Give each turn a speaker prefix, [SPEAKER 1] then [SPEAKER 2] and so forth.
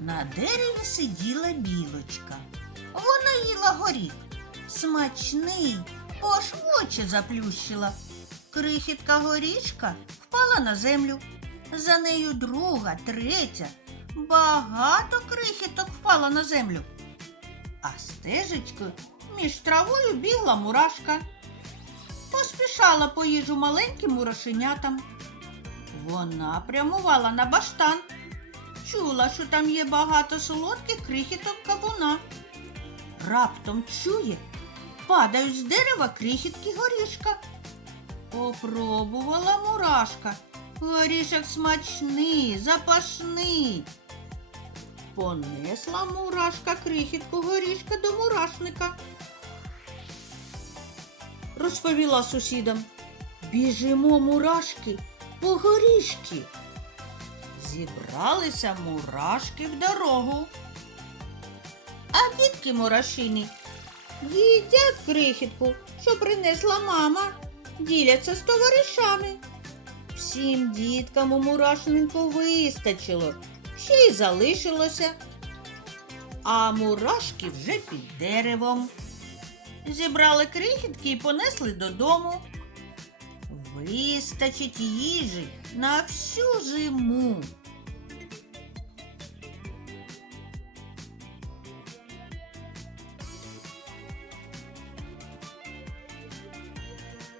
[SPEAKER 1] На дереві сиділа білочка. Вона їла горіх. Смачний, аж очі заплющила. Крихітка горішка впала на землю. За нею друга, третя. Багато крихіток впало на землю. А стежечкою між травою бігла мурашка. Поспішала по їжу маленьким мурашенятам. Вона прямувала на баштан. Чула, що там є багато солодких крихіток кавуна. Раптом чує, падають з дерева крихітки горішка. Попробувала мурашка. Горішок смачний, запашний. Понесла мурашка крихітку горішка до мурашника. Розповіла сусідам. Біжимо мурашки по горішки. Зібралися мурашки в дорогу. А дітки мурашині їдять крихітку, що принесла мама, діляться з товаришами. Всім діткам у мурашнику вистачило, ще й залишилося. А мурашки вже під деревом. Зібрали крихітки і понесли додому. Вистачить їжі на всю зиму.